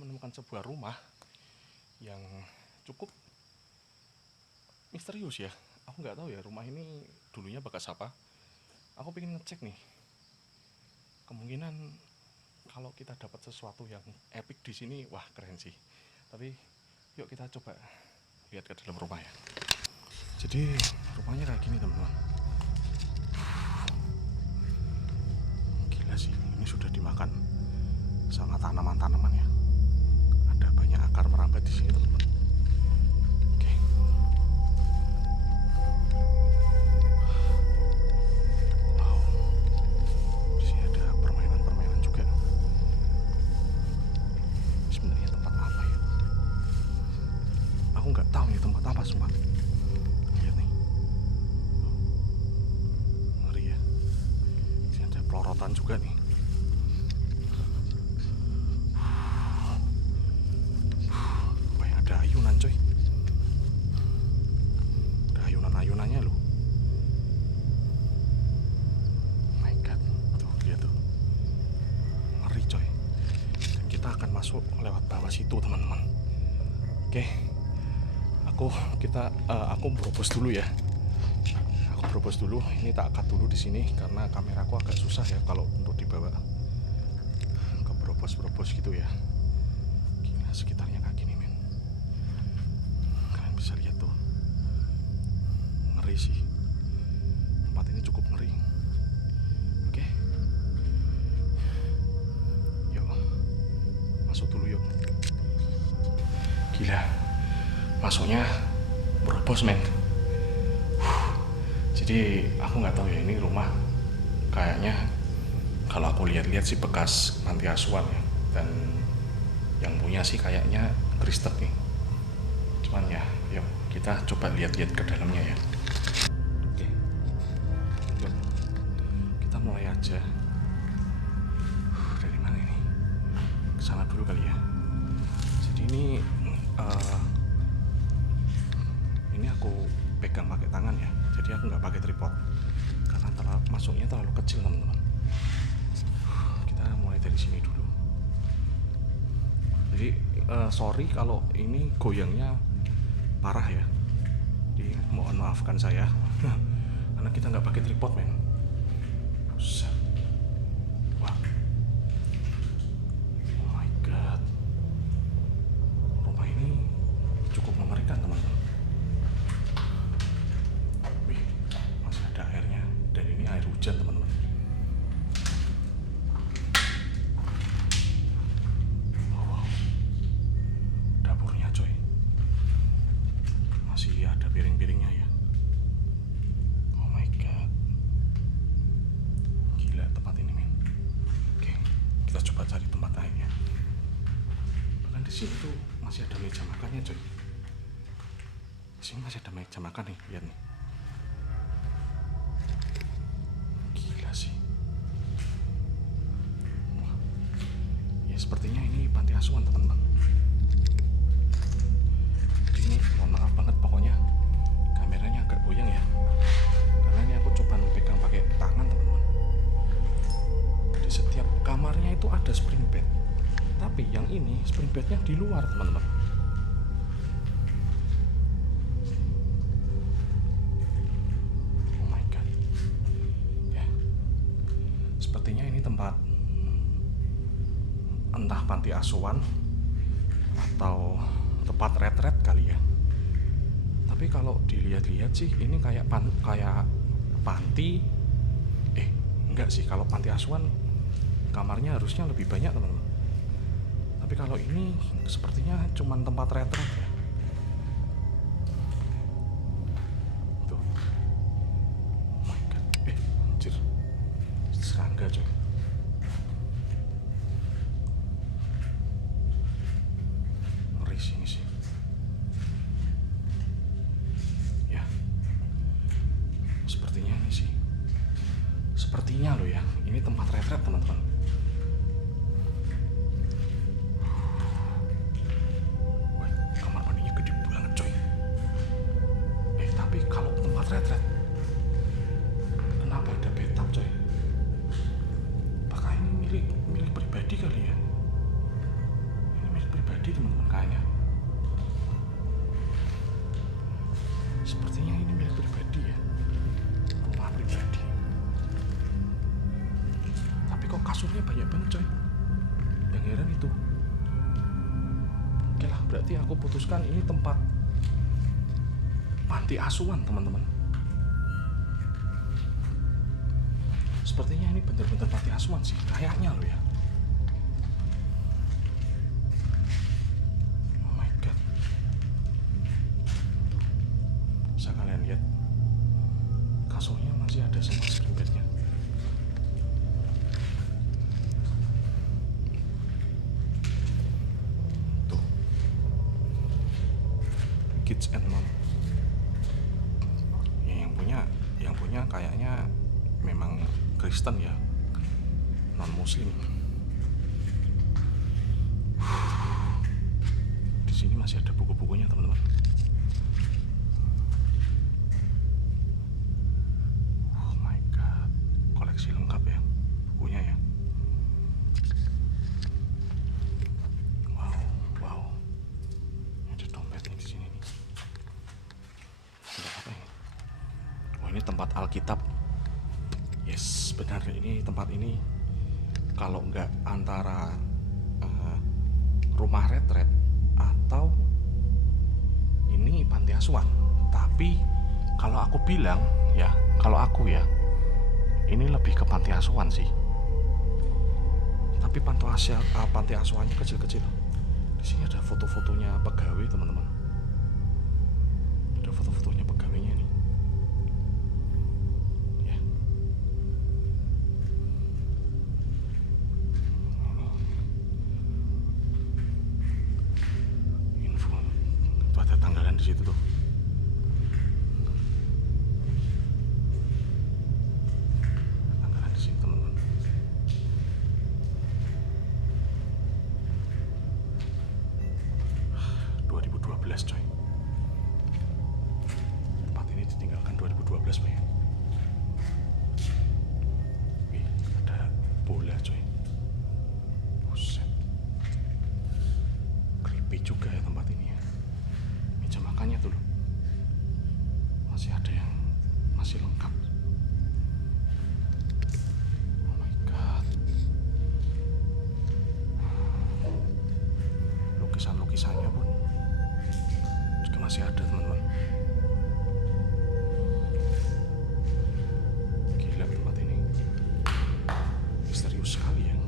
menemukan sebuah rumah yang cukup misterius ya. Aku nggak tahu ya rumah ini dulunya bekas apa. Aku pengen ngecek nih. Kemungkinan kalau kita dapat sesuatu yang epic di sini, wah keren sih. Tapi yuk kita coba lihat ke dalam rumah ya. Jadi rumahnya kayak gini teman-teman. Gila sih, ini sudah dimakan sama tanaman-tanaman ya. Ada banyak akar merambat di sini teman-teman. Oke. Wow. Di sini ada permainan-permainan juga. Sebenarnya tempat apa ya? Aku nggak tahu nih tempat apa semua. Lihat nih. Ngeri ya. Di sini ada pelorotan juga nih. Ayunan coy, ada ayunan-ayunannya loh. My god, tuh lihat tuh, ngeri coy. Dan kita akan masuk lewat bawah situ teman-teman. Oke, aku berobos dulu ya. Aku berobos dulu. Ini tak angkat dulu di sini karena kameraku agak susah ya kalau untuk dibawa ke berobos-berobos gitu ya. Gila, sekitarnya kayak gini men. Kalian bisa lihat tuh, ngeri sih. Tempat ini cukup ngeri. Oke, yuk masuk dulu yuk. Gila, masuknya berobos men. Jadi aku nggak tahu ya ini rumah kayaknya kalau aku lihat-lihat sih bekas panti asuhan ya, dan yang punya sih kayaknya Kristen nih. Cuman ya, yuk kita coba lihat-lihat ke dalamnya ya. Oke, yuk kita mulai aja. Dari mana ini? Kesana dulu kali ya. Jadi ini aku pegang pakai tangan ya. Jadi aku nggak pakai tripod karena masuknya terlalu kecil teman-teman. Kita mulai dari sini dulu. Jadi sorry kalau ini goyangnya parah ya. Jadi mohon maafkan saya karena kita nggak pakai tripod men. Wah. Oh my god. Rumah ini cukup mengerikan teman-teman. Wih, masih ada airnya dan ini air hujan teman-teman. Oh, wow. Dapurnya coy. Masih ada piring-piringnya ya. Oh my god. Gila tempat ini men. Oke, kita coba cari tempat lainnya. Bahkan di sini tuh masih ada meja makannya coy. Di sini masih ada meja makan nih, lihat nih. Gila sih. Wah. Ya sepertinya ini panti asuhan teman-teman. Ini mohon maaf banget pokoknya kameranya agak goyang ya karena ini aku coba pegang pakai tangan teman-teman. Di setiap kamarnya itu ada spring bed, tapi yang ini spring bednya di luar teman-teman. Oh my god ya, sepertinya ini tempat entah panti asuhan atau tempat retret kali ya. Tapi kalau dilihat-lihat sih ini kayak panti. Enggak sih, kalau panti asuhan kamarnya harusnya lebih banyak teman-teman. Tapi kalau ini sepertinya cuma tempat retret ya. Tuh. Oh my god. Anjir. Serangga coy. Ngeri sini sih. Ya. Sepertinya ini sih. Sepertinya loh ya, ini tempat retret teman-teman. Wah, kamar mandinya gede banget coy. Tapi kalau tempat retret, kenapa ada bathtub coy? Apakah ini milik pribadi kali ya? Ini milik yang heran itu. Oke lah, berarti aku putuskan ini tempat panti asuhan teman-teman. Sepertinya ini benar-benar panti asuhan sih, kayaknya loh ya. Oh my god. Bisa kalian lihat, kasurnya masih ada sama serbetnya. Tuh, kids and mom. Ya, yang punya kayaknya memang Kristen ya, non Muslim. Di sini masih ada buku-bukunya teman-teman. Oh my god, koleksi lengkap ya bukunya ya. Wow. Ada dompetnya di sini nih. Ada apa ini? Oh, ini tempat Alkitab. Yes, benar, ini tempat ini kalau nggak antara rumah retret atau ini panti asuhan. Tapi kalau aku bilang ya, kalau aku ya, ini lebih ke panti asuhan sih. Tapi panti asuhannya kecil-kecil. Di sini ada foto-fotonya pegawai teman-teman. Ada foto-fotonya pegawainya nih. Di situ tuh. Tanggalan di sini teman-teman. ...2012 coy. Tempat ini ditinggalkan 2012 Pak ya. Wih, ada bola coy. Buset. Creepy juga ya tempat ini ya. Meja makannya tuh loh, masih ada yang masih lengkap. Oh my god. Lukisan-lukisannya pun juga masih ada teman-teman. Gila tempat ini misterius sekali ya.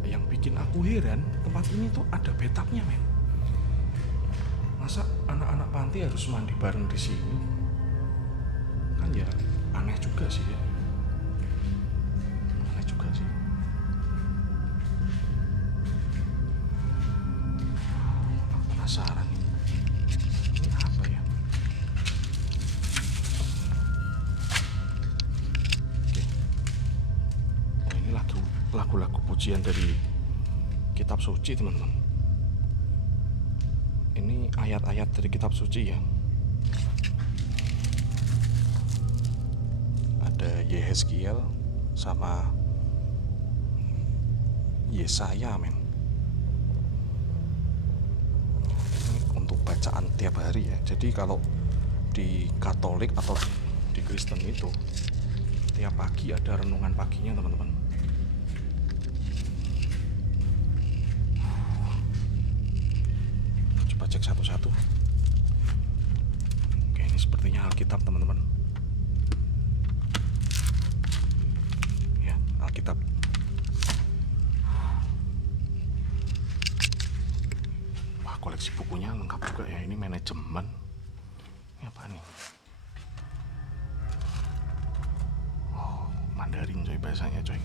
Yang bikin aku heran, tempat ini tuh ada bathtubnya men. Masa anak-anak panti harus mandi bareng di sini? Kan ya aneh juga sih ya. Aneh juga sih. Aku penasaran nih. Ini apa ya? Oke. Oh, ini lagu-lagu pujian dari kitab suci teman-teman. Ini ayat-ayat dari kitab suci ya. Ada Yehezkiel sama Yesaya men. Ini untuk bacaan tiap hari ya. Jadi kalau di Katolik atau di Kristen itu tiap pagi ada renungan paginya teman-teman. Cek satu-satu. Oke, ini sepertinya Alkitab teman-teman. Ya, Alkitab. Wah, koleksi bukunya lengkap juga ya. Ini manajemen. Ini apa nih? Oh, Mandarin coy bahasanya coy.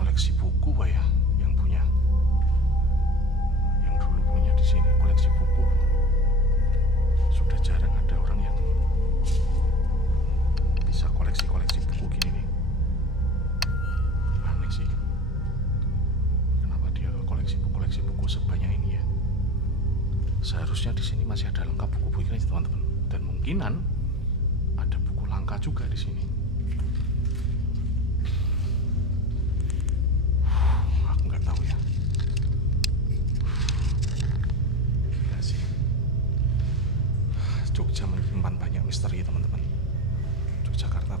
Koleksi buku Pak ya yang punya. Yang dulu punya di sini koleksi buku. Sudah jarang ada orang yang bisa koleksi buku gini nih. Aneh sih. Kenapa dia koleksi buku sebanyak ini ya? Seharusnya di sini masih ada lengkap buku-buku ini teman-teman. Dan mungkinan ada buku langka juga di sini. Jogja menyimpan banyak misteri teman-teman. Yogyakarta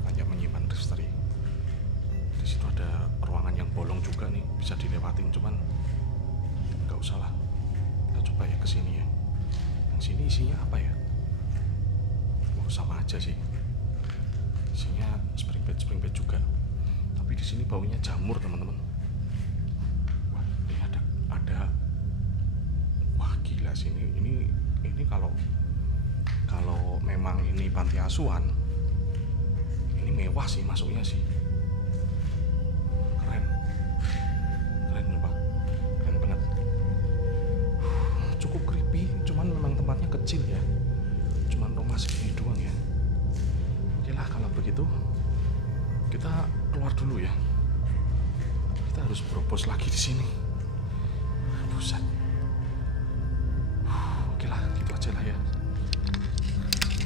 nih bisa dilewatin, cuman nggak usah lah. Kita coba ya kesini ya. Yang sini isinya apa ya? Oh, sama aja sih. Isinya spring bed juga. Tapi di sini baunya jamur teman-teman. Wah, ini ada. Wah gila sih ini kalau memang ini panti asuhan, ini mewah sih masuknya sih. Keren coba, keren banget. Cukup creepy, cuman memang tempatnya kecil ya, cuman rumah segini doang ya. Oke lah kalau begitu kita keluar dulu ya. Kita harus beropos lagi di sini. Buset. Oke lah, gitu aja lah ya.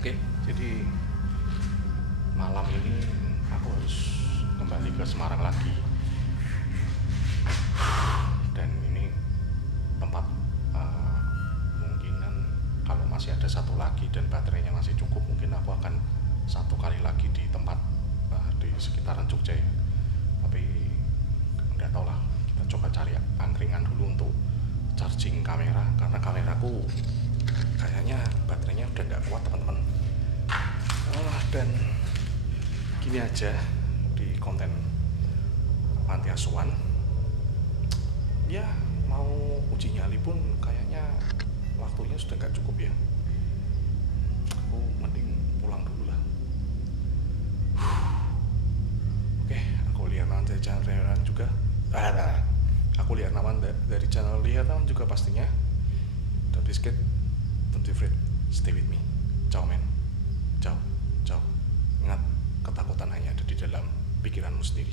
Oke, jadi malam ini aku harus kembali ke Semarang lagi. Dan ini tempat mungkinan kalau masih ada satu lagi dan baterainya masih cukup, mungkin aku akan satu kali lagi di tempat di sekitaran Jogja ya. Tapi nggak tahu lah, kita coba cari angkringan dulu untuk charging kamera, karena kameraku kayaknya baterainya udah nggak kuat teman-teman. Dan gini aja di konten panti asuhan ya, mau uji nyali pun kayaknya waktunya sudah nggak cukup ya. Aku mending pulang dulu lah. Oke, aku lihat nanti channel Rian juga. Aku lihat nama dari channel Rian juga pastinya. Don't be scared, don't be afraid, stay with me. Ciao men, ciao. Ingat, ketakutan hanya ada di dalam pikiranmu sendiri.